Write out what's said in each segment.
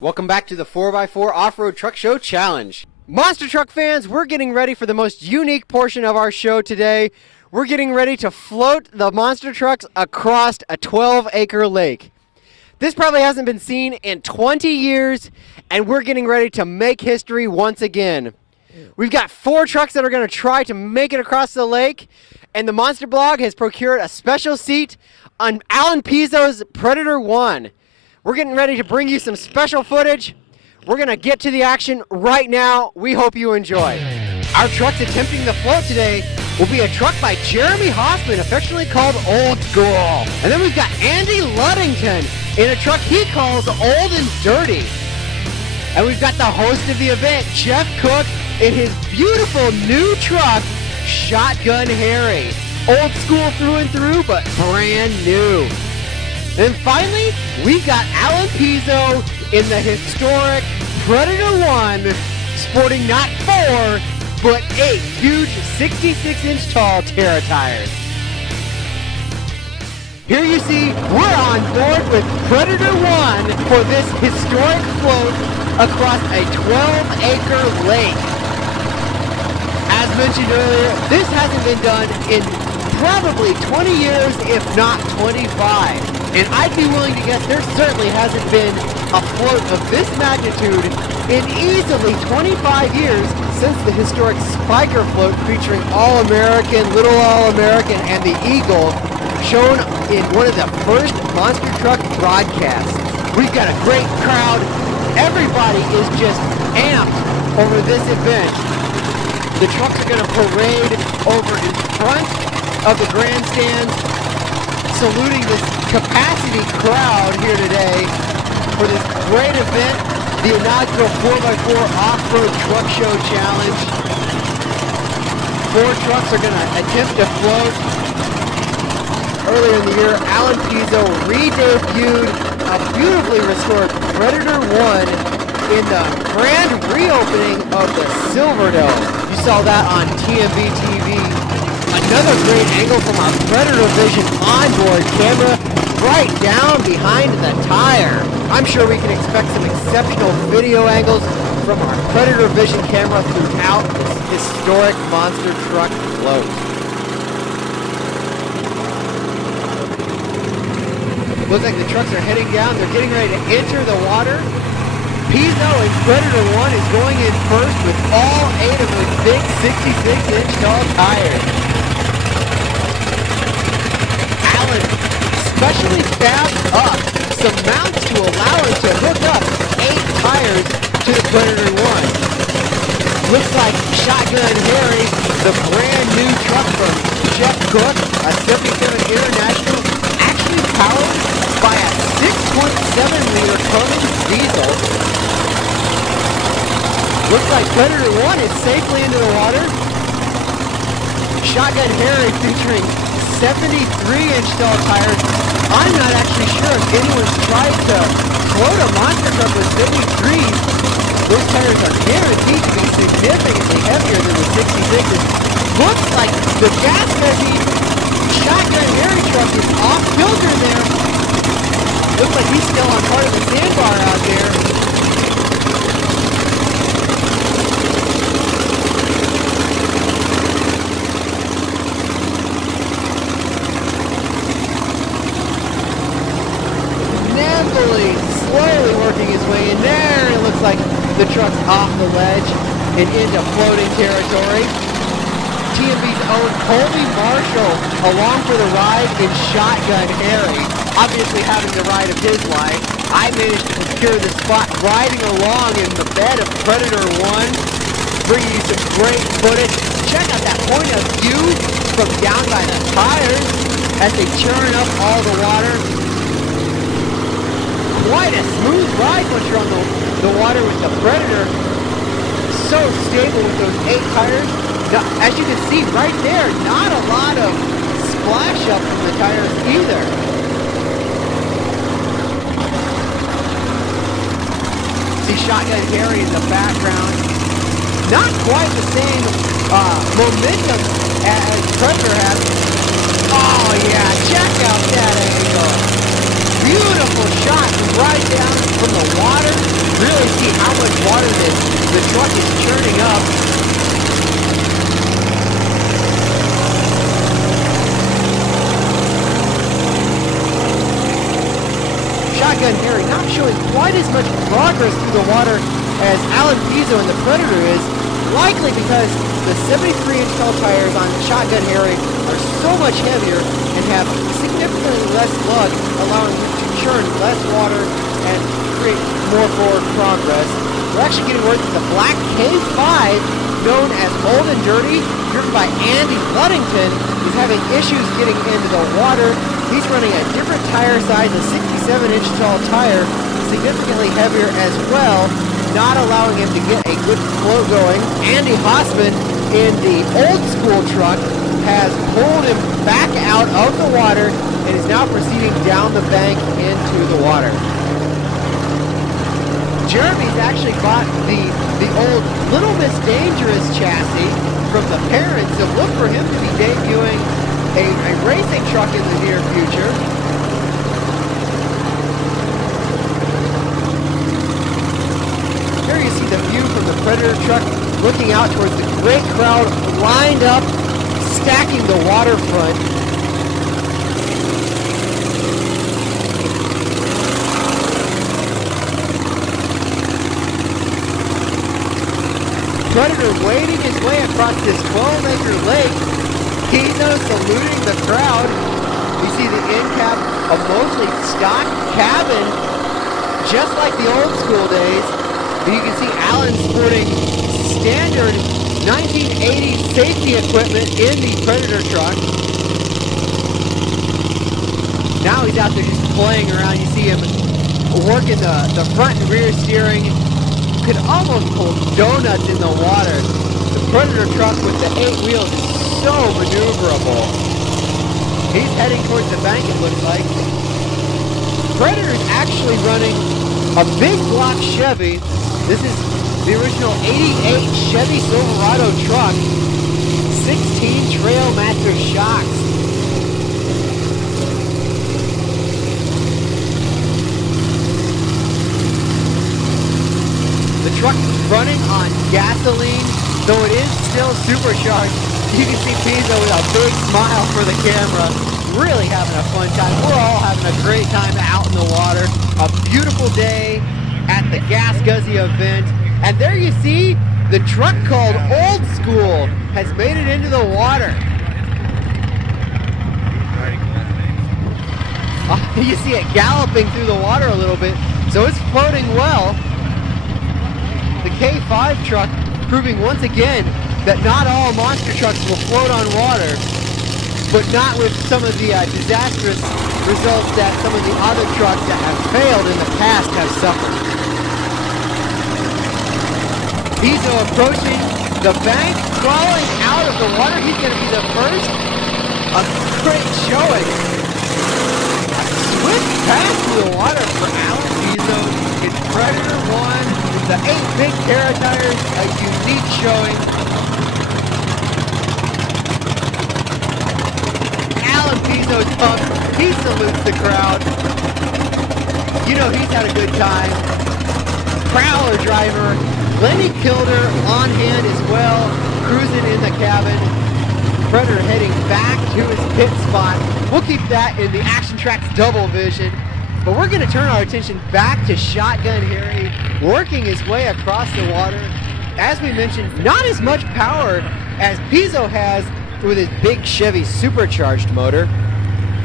Welcome back to the 4x4 Off-Road Truck Show Challenge. Monster Truck fans, we're getting ready for the most unique portion of our show today. We're getting ready to float the monster trucks across a 12-acre lake. This probably hasn't been seen in 20 years, and we're getting ready to make history once again. We've got 4 trucks that are going to try to make it across the lake, and the Monster Blog has procured a special seat on Alan Pizzo's Predator 1. We're getting ready to bring you some special footage. We're going to get to the action right now. We hope you enjoy. Our trucks attempting the float today will be a truck by Jeremy Hoffman, affectionately called Old School. And then we've got Andy Luddington in a truck he calls Old and Dirty. And we've got the host of the event, Jeff Cook, in his beautiful new truck, Shotgun Harry. Old school through and through, but brand new. And finally, we've got Alan Pizzo in the historic Predator 1, sporting not 4, but 8 huge 66-inch tall Terra tires. Here you see, we're on board with Predator 1 for this historic float across a 12-acre lake. As mentioned earlier, this hasn't been done in probably 20 years, if not 25. And I'd be willing to guess there certainly hasn't been a float of this magnitude in easily 25 years since the historic Spiker float featuring All-American, Little All-American, and the Eagle shown in one of the first monster truck broadcasts. We've got a great crowd. Everybody is just amped over this event. The trucks are going to parade over in front of the grandstands, saluting this capacity crowd here today for this great event, the inaugural 4x4 Off-Road Truck Show Challenge. 4 trucks are going to attempt to float. Earlier in the year, Alan Pizzo re-debuted a beautifully restored Predator 1 in the grand reopening of the Silverdome. You saw that on TMV TV. Another great angle from our Predator Vision onboard camera right down behind the tire. I'm sure we can expect some exceptional video angles from our Predator Vision camera throughout this historic monster truck float. Looks like the trucks are heading down. They're getting ready to enter the water. Pizzo in Predator 1 is going in first with all 8 of his big 66-inch tall tires. Alan specially fabbed up some mounts to allow him to hook up 8 tires to the Predator 1. Looks like Shotgun Harry, the brand new truck from Jeff Cook, a 77 International, actually powered by a 6.7-liter Cummins diesel. Looks like Predator 1 is safely into the water. Shotgun Harry featuring 73-inch tall tires. I'm not actually sure if anyone's tried to float a monster truck with 73s. Those tires are guaranteed to be significantly heavier than the 66s. Looks like the gas-heavy Shotgun Harry truck is off kilter there. Looks like he's still on part of the sandbar out there. Slowly working his way in there. It looks like the truck's off the ledge and into floating territory. TMV's own Colby Marshall along for the ride in Shotgun Harry, obviously having the ride of his life. I managed to secure the spot riding along in the bed of Predator 1, bringing you some great footage. Check out that point of view from down by the tires as they churn up all the water. Quite a smooth ride once you're on the water with the Predator. So stable with those 8 tires. Now, as you can see right there, not a lot of splash up from the tires either. See Shotgun Harry in the background. Not quite the same momentum as Predator has. Oh yeah, check out that angle. Beautiful shot right down from the water. Really see how much water the truck is churning up. Shotgun Harry not showing quite as much progress through the water as Alan Pizzo and the Predator is, likely because the 73-inch tall tires on Shotgun Harry are so much heavier and have significantly less lug, allowing him to churn less water and create more forward progress. We're actually getting word that the black K5, known as Old and Dirty, driven by Andy Luddington, is having issues getting into the water. He's running a different tire size, a 67-inch tall tire, significantly heavier as well, not allowing him to get a good flow going. Andy Hossman in the old school truck has pulled him back out of the water and is now proceeding down the bank into the water. Jeremy's actually bought the old Little Miss Dangerous chassis from the parents, so look for him to be debuting a racing truck in the near future. Here you see the view from the Predator truck looking out towards the great crowd lined up, stacking the waterfront. Predator wading his way across this 12-acre lake. Pizzo saluting the crowd. You see the end cap, a mostly stock cabin, just like the old school days. But you can see Alan sporting standard 1980s safety equipment in the Predator truck. Now he's out there just playing around. You see him working the front and rear steering. You could almost pull donuts in the water. The Predator truck with the 8 wheels is so maneuverable. He's heading towards the bank, it looks like. Predator's actually running a big block Chevy. This is the original 88 Chevy Silverado truck. 16 Trailmaster shocks. The truck is running on gasoline, though it is still supercharged. You can see Pizzo with a big smile for the camera, really having a fun time. We're all having a great time out in the water. A beautiful day at the Gas Guzzy event. And there you see the truck called Old School has made it into the water. You see it galloping through the water a little bit, so it's floating well. The K5 truck proving once again that not all monster trucks will float on water, but not with some of the disastrous results that some of the other trucks that have failed in the past have suffered. Pizzo approaching the bank, crawling out of the water. He's going to be the first. A great showing. A swift pass through the water for Alan Pizzo. It's Predator 1. The 8 big Terra tires, a unique showing. Alan Pizzo's pumped. He salutes the crowd. You know he's had a good time. Prowler driver Lenny Kilder on hand as well, cruising in the cabin. Predator heading back to his pit spot. We'll keep that in the Action Tracks double vision. But we're going to turn our attention back to Shotgun Harry, working his way across the water. As we mentioned, not as much power as Pizzo has with his big Chevy supercharged motor.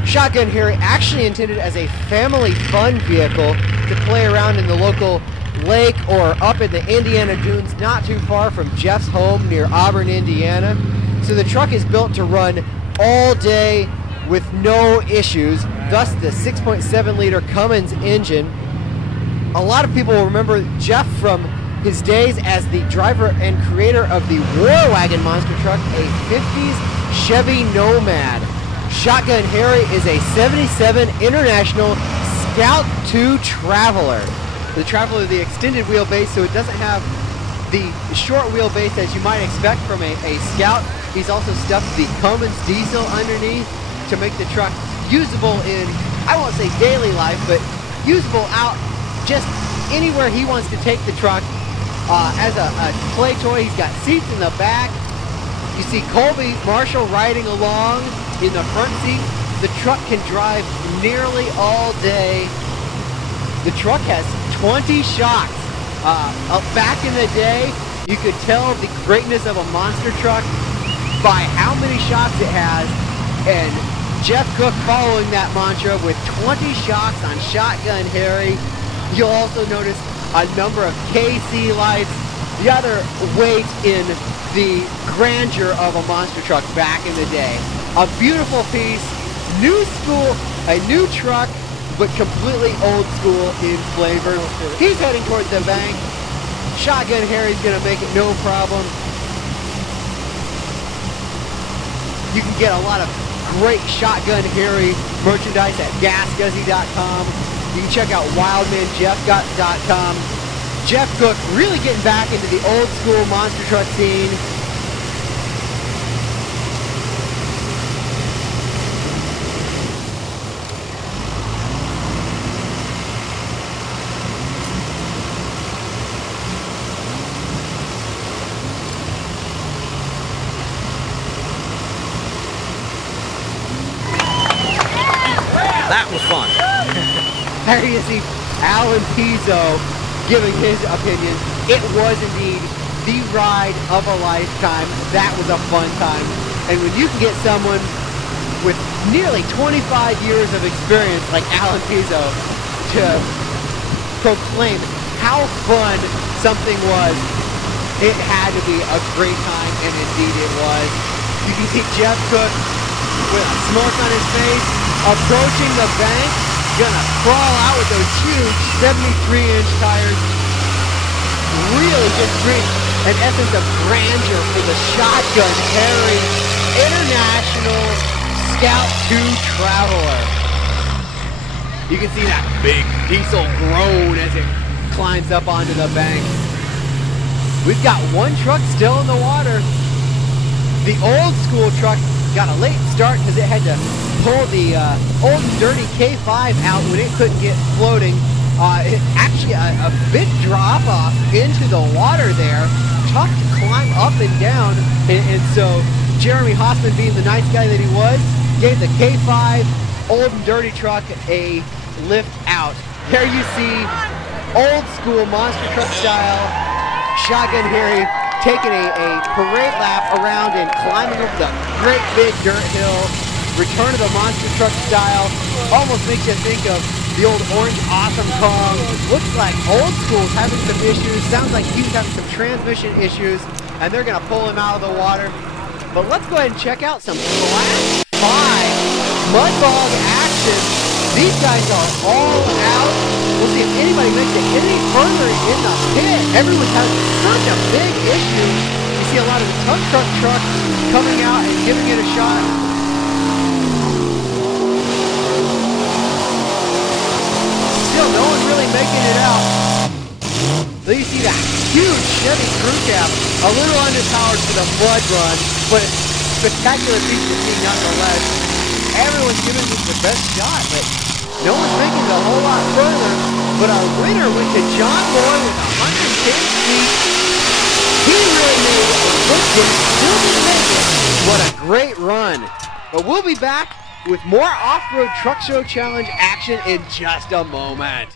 Shotgun Harry actually intended as a family fun vehicle to play around in the local lake or up in the Indiana dunes not too far from Jeff's home near Auburn, Indiana. So the truck is built to run all day with no issues, thus the 6.7 liter Cummins engine. A lot of people will remember Jeff from his days as the driver and creator of the War Wagon monster truck, a 50s Chevy Nomad. Shotgun Harry is a 77 International Scout 2 Traveler. The Traveler, the extended wheelbase, so it doesn't have the short wheelbase as you might expect from a Scout. He's also stuffed the Cummins diesel underneath to make the truck usable in I won't say daily life, but usable out just anywhere he wants to take the truck. As a play toy, he's got seats in the back. You see Colby Marshall riding along in the front seat. The truck can drive nearly all day. The truck has 20 shocks. Back in the day, you could tell the greatness of a monster truck by how many shocks it has, and Jeff Cook following that mantra with 20 shocks on Shotgun Harry. You'll also notice a number of KC lights, the other weight in the grandeur of a monster truck back in the day. A beautiful piece, new school, a new truck, but completely old school in flavor. He's heading towards the bank. Shotgun Harry's gonna make it no problem. You can get a lot of great Shotgun Harry merchandise at gasguzzy.com. You can check out wildmanjeff.com. Jeff Cook really getting back into the old school monster truck scene. That was fun. There you see Alan Pizzo giving his opinion. It was indeed the ride of a lifetime. That was a fun time. And when you can get someone with nearly 25 years of experience like Alan Pizzo to proclaim how fun something was, it had to be a great time, and indeed it was. You can see Jeff Cook with a smirk on his face, approaching the bank, gonna crawl out with those huge 73-inch tires. Really just brings an essence of grandeur for the Shotgun Harry International Scout 2 Traveler. You can see that big diesel groan as it climbs up onto the bank. We've got one truck still in the water. The old school truck got a late start because it had to pull the old and dirty K5 out when it couldn't get floating. Actually a big drop off into the water there. Tough to climb up and down. And so Jeremy Hoffman, being the nice guy that he was, gave the K5 old and dirty truck a lift out. There you see old school monster truck style Shotgun Harry taking a parade lap around and climbing over the great big dirt hill. Return of the monster truck style. Almost makes you think of the old orange Awesome Kong. Looks like old school's having some issues. Sounds like he's having some transmission issues, and they're gonna pull him out of the water. But let's go ahead and check out some Class 5 Mudbog action. These guys are all out. We'll see if anybody makes it any further in the pit. Everyone's having such a big issue. You see a lot of the tough trucks coming out and giving it a shot. Still, no one's really making it out. So you see that huge Chevy crew cab, a little underpowered for the mud run, but spectacular piece to see nonetheless. Everyone's giving it the best shot, but no one's making it a whole lot further. But our winner went to John Boy with 110 feet. He really made a good game, still didn't make it. What a great run. But we'll be back with more Off-Road Truck Show Challenge action in just a moment.